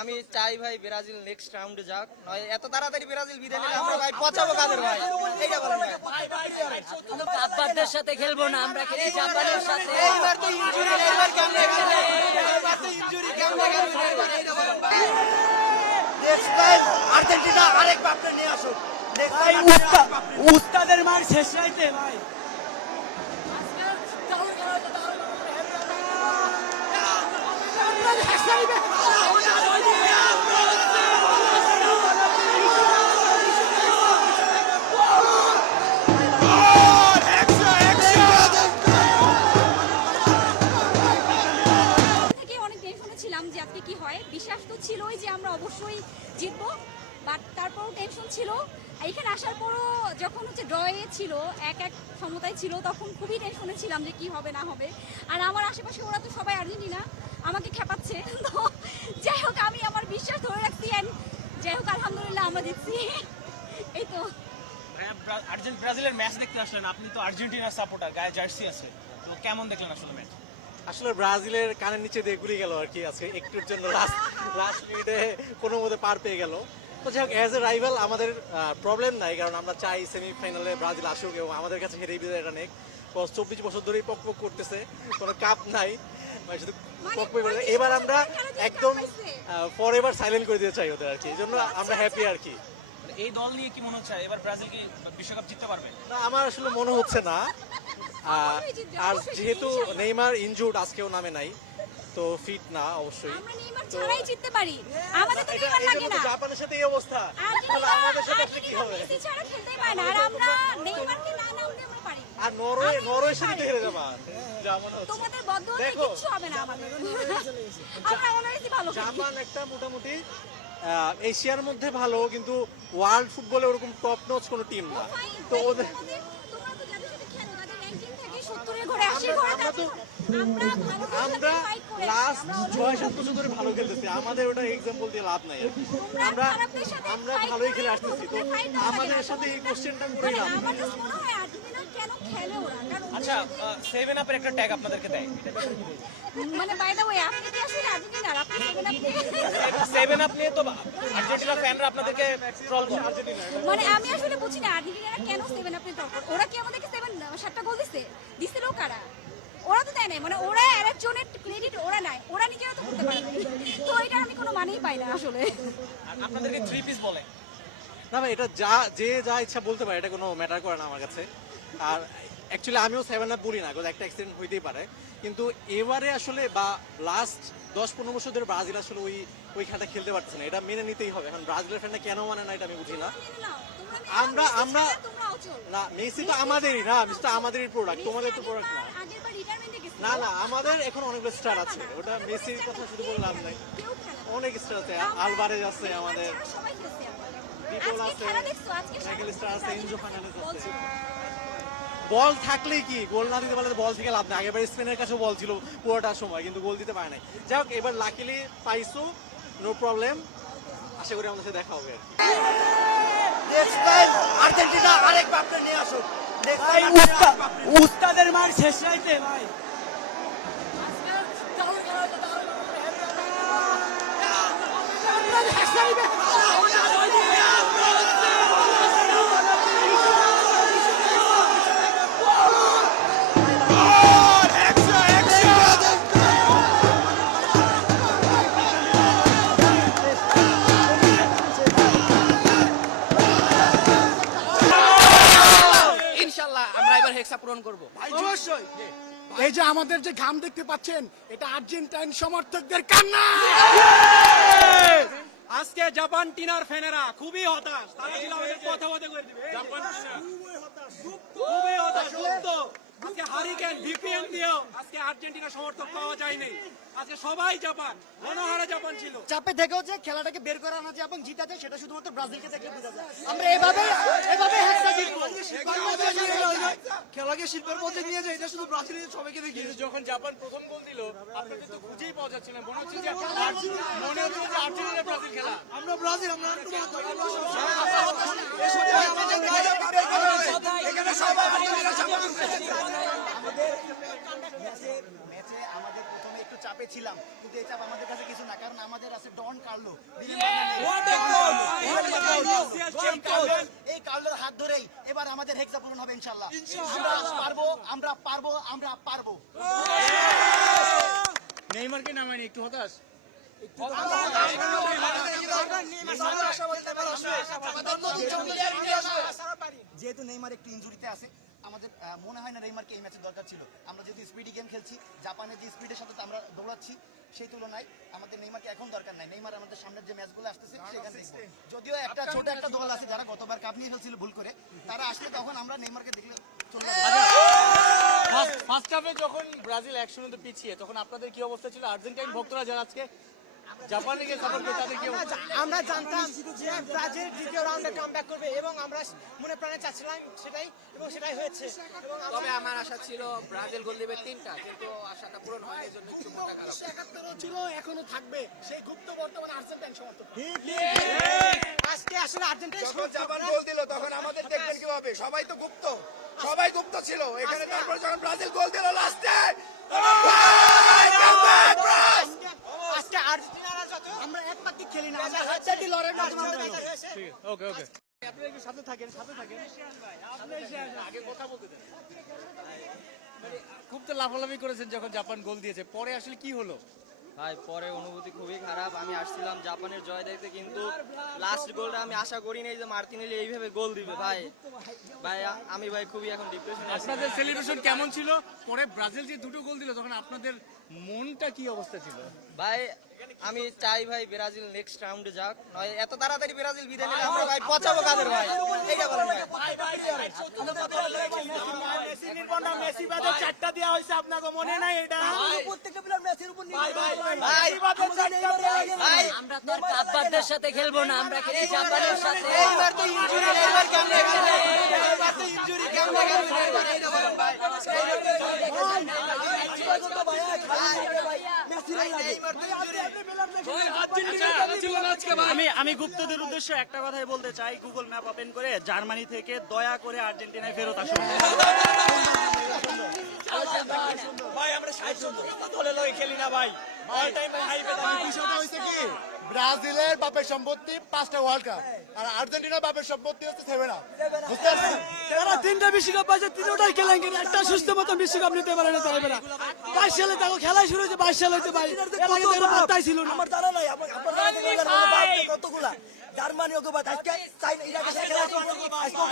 আমি চাই ভাই ব্রাজিল নেক্সট রাউন্ডে যাক, নয় এত তাড়াতাড়ি ব্রাজিল বিদায় নিলে আমরা ভাই পচাবো কাদের ভাই, এইটা বলেন ভাই। কাব্বারদের সাথে খেলবো না, আমরা খেলি জাপানের সাথে। এইবার তো ইনজুরি, এইবার কেমনে খেলবে, এইবার তো ইনজুরি কেমনে খেলবে, এইটা বলেন ভাই। নেক্সট টাইম আর্জেন্টিনা আরেক বাপরে নিয়ে আসুক। উস্তাদের মার শেষ রাইতে ভাই। যে আজকে কি হয়, বিশ্বাস তো ছিলই যে আমরা অবশ্যই জিতবো, বাট তারপরও টেনশন ছিল। এখানে আসার পরও যখন হচ্ছে ড্রয়ে ছিল, এক এক সমতায় ছিল, তখন খুবই টেনশনে ছিলাম যে কি হবে না হবে। আর আমার আশেপাশে ওরা তো সবাই আর্জেন্টিনা, আমাকে খেপাচ্ছে। তো যাই হোক, আমি আমার বিশ্বাস ধরে রাখছি, অ্যান্ড যাই হোক আলহামদুলিল্লাহ আমরা জিতছি। এই তো ব্রাজিলের ম্যাচ দেখতে আসলেন, আপনি তো আর্জেন্টিনার সাপোর্টার, গায়ে জার্সি আছে, তো কেমন দেখলেন আসলে ম্যাচ? আসলে ব্রাজিলের কানের নিচে দিয়ে গুলি গেল আর কি, আছে একটুর জন্য লাস্ট মিনিটে কোনো মতে পার পেয়ে গেল। তো যাই হোক, অ্যাজ এ রাইভাল আমাদের প্রবলেম নাই, কারণ আমরা চাই সেমিফাইনালে ব্রাজিল আসুক এবং আমাদের কাছে হেরেই বিদায় এটা নেক। 24 বছর ধরেই পক করতেছে, কোনো কাপ নাই, শুধু পক করে। এবার আমরা একদম ফরএভার সাইলেন্ট করে দিতে চাই ওদের আর কি, এই জন্য আমরা হ্যাপি আর কি। এই দল নিয়ে কি মনে হচ্ছে এবার ব্রাজিল কি বিশ্বকাপ জিততে পারবে? না, আমার আসলে মনে হচ্ছে না। আর যেহেতু নেইমার ইনজুর্ড, আজকেও নামে নাই, তো ফিট না অবশ্যই। আমরা নেইমার ছাড়াই জিততে পারি, আমাদের তো নেইমার লাগে না। জাপানের সাথে এই অবস্থা, তাহলে আমাদের সাথে আসলে কি হবে? মেসি ছাড়া খেলতেই পারে না, আর আমরা নেইমারকে না নামলে আমরা পারি। আর নরওয়ের সাথে হেরে যাবা, যা মনে হচ্ছে। তোমাদের বদলে কিচ্ছু হবে না আমাদের। আমরা অলরেডি ভালো খেলি। জাপান একটা মোটামুটি এশিয়ার মধ্যে ভালো, কিন্তু ওয়ার্ল্ড ফুটবলে ওরকম টপ নচ কোনো টিম না। তো ওদের তোমরা তো যাদের সাথে খেলো তাদের র্যাঙ্কিং থেকে 70 এর ঘরে 80 ঘরে আমরা তো আমরা লাস্ট 6-7 বছর ধরে ভালো খেলতেছি, আমাদের ওটা এক্সাম্পল দিয়ে লাভ নাই আর কি। আমরা ভালোই খেলে আসতেছি, তো আমাদের সাথে এই কোশ্চেনটা করে লাভ নাই। আমার তো মনে হয় আর্জেন্টিনা কেন খেলে ওরা, কারণ আচ্ছা, 7 আপের একটা ট্যাগ আপনাদেরকে দেয়, মানে বাই দ্য ওয়ে আপনি কি আসলে আর্জেন্টিনা, আপনি 7 আপ নিয়ে তো আর্জেন্টিনা ফ্যানরা আপনাদেরকে ট্রল করে। মানে আমি আসলে বুঝি না আর্জেন্টিনারা কেন 7 আপনি টপ করে। ওরা কি আমাদেরকে 7টা গোল দিছিল কারা? ওরা তো দেয় নাই, মানে ওরা আরেকজনের ক্রেডিট ওরা নাই, ওরা নিজেরা তো করতে পারে না। তো এটা আমি কোনো মানেই পাই না আসলে। আর আপনাদেরকে 3 পিস বলে না ভাই, এটা যা ইচ্ছা বলতে পারে, এটা কোনো ম্যাটার করে না আমার কাছে। আর অ্যাকচুয়ালি আমিও 7 আপ বলি না, কারণ একটা অ্যাক্সিডেন্ট হইতেই পারে, কিন্তু এবারে আসলে বা লাস্ট 10-15 বছর ধরে ব্রাজিল আসলে ওই খেলাটা খেলতে পারছে না, এটা মেনে নিতেই হবে। এখন ব্রাজিলের ফ্যানরা কেন মানে না, এটা আমি বুঝি না। আমরা না, মেসি তো আমাদেরই না, মিস্টার আমাদেরই প্রোডাক্ট, তোমাদের তো প্রোডাক্ট না। না, আমাদের এখন অনেক স্টার আছে, ওটা মেসির কথা শুধু বলে লাভ নাই, অনেক স্টার আছে, আলভারেজ আছে, আমাদের ডিপোল আছে, মাইকেল স্টার আছে, এনজো ফার্নান্ডেজ আছে। বল থাকলেই কি, গোল না দিতে পারলে বল থেকে লাভ নাই। আগেরবার স্পেনের কাছেও বল ছিল পুরোটা সময়, কিন্তু গোল দিতে পারে নাই। যাই হোক, এবার লাকিলি পাইছো, নো প্রবলেম, আশা করি আমাদের সাথে দেখা হবে। নেক্সট টাইম আর্জেন্টিনা আরেক বাপরে নিয়ে আসুক। উস্তাদের মার শেষ রাইতে ভাই। ইনশাআল্লাহ আমরা এবার হেক্সা পূরণ করব। অবশ্যই। এই যে আমাদের যে ঘাম দেখতে পাচ্ছেন, এটা আর্জেন্টাইন সমর্থকদের কান্না। আজকে জাপান টিনার ফ্যানেরা খুবই হতাশ, তারা ছিল আমাদের কথা করে দিবে। জাপান খুবই হতাশ, আজকে হারিকেন ভিপিএন দিয়েও আজকে আর্জেন্টিনা সমর্থক পাওয়া যায়নি। আজকে সবাই জাপান, মনোহারা জাপান ছিল। চাপে থেকেও যে খেলাটাকে বের করে আনা যায় এবং জিতাতে, সেটা শুধুমাত্র ব্রাজিলকে দেখলে বোঝা যায়। আমরা এভাবে হেক্সা জিতবো। খেলাকে শিল্পের মধ্যে নিয়ে যায়, এটা শুধু ব্রাজিলের সবাইকে দেখি। যখন জাপান প্রথম গোল দিল, আপনাকে তো খুঁজেই পাওয়া যাচ্ছে না, মনে হচ্ছে যে আর্জেন্টিনা ব্রাজিল খেলা। আমরা ব্রাজিল, আমরা এখানে সবাই ম্যাচে আমাদের প্রথমে একটু চাপে ছিলাম, কিন্তু এই চাপ আমাদের কাছে কিছু না, কারণ আমাদের আছে ডন কার্লো। এই কার্লোর হাত ধরেই এবার আমাদের হেক্সা পূরণ হবে ইনশাল্লাহ। আমরা পারবো, আমরা পারবো, আমরা পারবো। নেইমারকে নামায়নি, একটু হতাশ। যেহেতু নেইমার একটু ইনজুরিতে আছে, আমাদের মনে হয় না নেইমারকে এই ম্যাচে দরকার ছিল। আমরা যদি স্পিডি গেম খেলছি, জাপানের যে স্পিডের সাথে আমরা দৌড়াচ্ছি, সেই তুলনায় আমাদের নেইমারকে এখন দরকার নাই। নেইমার আমাদের সামনের যে ম্যাচগুলো আসতেছে সেখানে দেখবো। যদিও একটা ছোট একটা দল আছে যারা গতবার কাপ নিয়ে ফেলছিল ভুল করে, তারা আসলে তখন আমরা নেইমারকে দেখলে চলবে। ফার্স্ট হাফে যখন ব্রাজিল 1-0 পিছিয়ে, তখন আপনাদের কি অবস্থা ছিল? আর্জেন্টাইন ভক্তরা যারা আজকে জাপানকে সাপোর্ট করে তাদের কি অবস্থা? আমরা জানতাম যে ব্রাজিল দ্বিতীয় রাউন্ডে কামব্যাক করবে এবং আমরা মনে প্রাণে চাচ্ছিলাম সেটাই, এবং সেটাই হয়েছে। এবং তবে আমার আশা ছিল ব্রাজিল গোল দিবে 3টা, কিন্তু আশাটা পূরণ হয়, এজন্য একটু মনটা খারাপ। 71 ছিল, এখনো থাকবে সেই গুপ্ত বর্তমান আর্জেন্টাইন সমর্থক। আজকে আসলে আর্জেন্টাইন যখন জাপান গোল দিল তখন আমাদের দেখবেন কিভাবে, সবাই তো গুপ্ত, সবাই গুপ্ত ছিল এখানে। তারপর যখন ব্রাজিল গোল দিল লাস্টে, আজকে আর্জেন্টিনারা যত আমরা একমাত্রিক খেলি না, আমরা হাড্ডাহাড্ডি লড়াইয়ের মাধ্যমে আমাদের দেখা হয়েছে। ওকে ওকে, আপনারা একটু সাথে থাকেন, সাথে থাকেন। আগে কথা বলতে দেন। খুব তো লাফালাফি করেছেন যখন জাপান গোল দিয়েছে, পরে আসলে কি হলো? ভাই পরে অনুভূতি খুবই খারাপ। আমি আসছিলাম জাপানের জয় দেখতে, কিন্তু লাস্ট গোলটা আমি আশা করি নাই যে মার্টিনেলি এইভাবে গোল দিবে। ভাই ভাই আমি ভাই খুবই এখন ডিপ্রেশনে আছি। আপনাদের সেলিব্রেশন কেমন ছিল? পরে ব্রাজিল যে 2টো গোল দিল তখন আপনাদের মনটা কি অবস্থা ছিল? ভাই আমি চাই ভাই ব্রাজিল নেক্সট রাউন্ডে যাক, নয় এত তাড়াতাড়ি ব্রাজিল বিদায় নিলে আমরা ভাই পচাবো কাদের ভাই, এইটা বলেন ভাই। মেসি বাদে 4টা দেওয়া হয়েছে, আপনাকে মনে নাই এটা? প্রত্যেকটা প্লেয়ার মেসির উপর ভাই আমরা তো আর কাব্বারদের সাথে খেলবো না, আমরা খেলি জাপানের সাথে। এইবার তো ইনজুরি, এইবার কেমনে খেলবে? এইবার তো ইনজুরি কেমনে খেলবে? এইটা বলেন ভাই। আমি গুপ্তদের উদ্দেশ্যে একটা কথাই বলতে চাই, গুগল ম্যাপ ওপেন করে জার্মানি থেকে দয়া করে আর্জেন্টিনায় ফেরত আসুন। ভাই আমরা 60 দলের লগে খেলি না ভাই, অল টাইম হাই পেলাম। বিষয়টা হয়েছে কি, ব্রাজিলের বাপের সম্পত্তি 5টা ওয়ার্ল্ড কাপ, আর আর্জেন্টিনার বাপের সম্পত্তি হচ্ছে 7টা। বুঝতে পারছেন? তারা 3টা বিশ্বকাপ পাইছে, 3টাই খেলেন, কিন্তু একটা সুস্থ মতো বিশ্বকাপ নিতে পারে না তারা। 22 সালে দেখো খেলা শুরু হয়েছে, 22 সালে হয়েছে ভাই, এর আগে তো এর পাত্তাই ছিল না। আমার জানা নাই কতগুলা জার্মানি, আজকে চাইনা, ইরাকের সাথে খেলা, আজকে